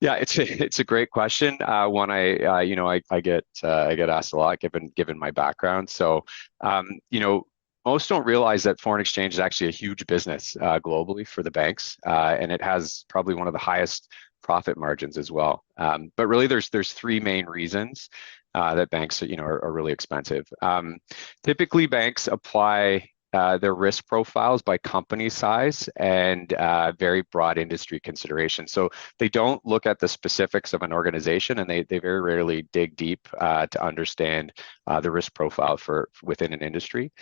Yeah, it's a great question. One I get asked a lot given my background. So most don't realize that foreign exchange is actually a huge business globally for the banks, and it has probably one of the highest profit margins as well. But really, there's three main reasons that banks are really expensive. Typically, banks apply their risk profiles by company size and very broad industry considerations. So they don't look at the specifics of an organization, and they very rarely dig deep to understand the risk profile for within an industry.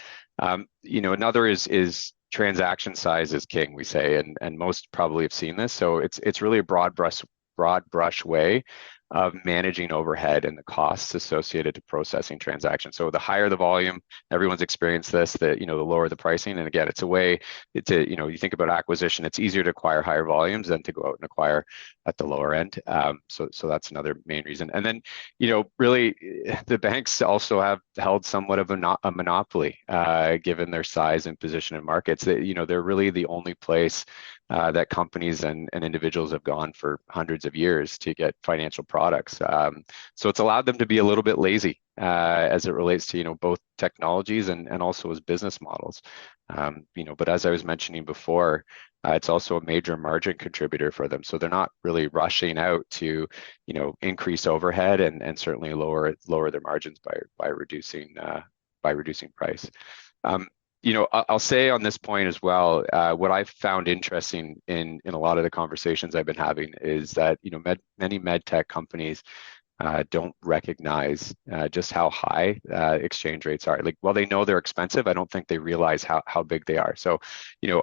Another is transaction size is king, we say, and most probably have seen this. So it's really a broad brush way of managing overhead and the costs associated to processing transactions. So the higher the volume, everyone's experienced this, the lower the pricing. And again, it's a way to, you think about acquisition, it's easier to acquire higher volumes than to go out and acquire at the lower end. So that's another main reason. And then, really the banks also have held somewhat of a monopoly, given their size and position in markets. They're really the only place that companies and individuals have gone for hundreds of years to get financial products. So it's allowed them to be a little bit lazy as it relates to both technologies and also as business models. But as I was mentioning before, it's also a major margin contributor for them. So they're not really rushing out to increase overhead and certainly lower their margins by reducing price. I'll say on this point as well, what I've found interesting in a lot of the conversations I've been having is that many med tech companies don't recognize just how high exchange rates are. Like, while they know they're expensive, I don't think they realize how big they are. So,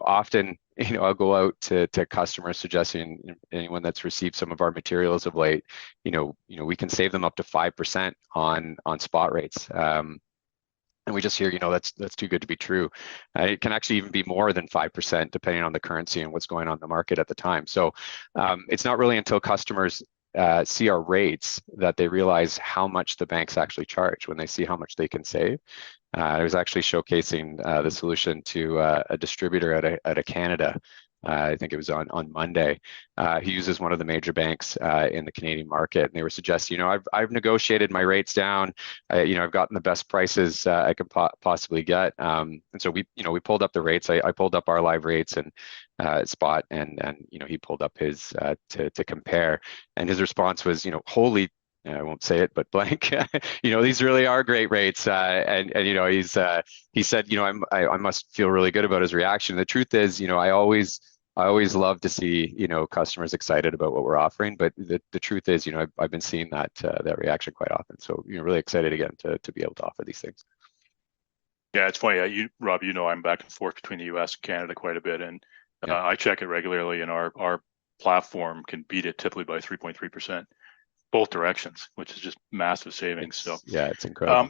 often, I'll go out to customers suggesting anyone that's received some of our materials of late, we can save them up to 5% on spot rates. And we just hear, that's too good to be true. It can actually even be more than 5%, depending on the currency and what's going on in the market at the time. So it's not really until customers see our rates that they realize how much the banks actually charge when they see how much they can save. I was actually showcasing the solution to a distributor at a Canada. I think it was on Monday. He uses one of the major banks in the Canadian market, and they were suggesting, I've negotiated my rates down. I've gotten the best prices I could possibly get. And so we pulled up the rates. I pulled up our live rates and spot, and he pulled up his to compare. And his response was, holy. I won't say it, but blank. These really are great rates, and he said, I must feel really good about his reaction. The truth is, I always love to see customers excited about what we're offering, but the truth is, I've been seeing that reaction quite often. So really excited again to be able to offer these things. Yeah, it's funny. Rob, I'm back and forth between the U.S. and Canada quite a bit, and I check it regularly, and our platform can beat it typically by 3.3%. Both directions, which is just massive savings. It's incredible.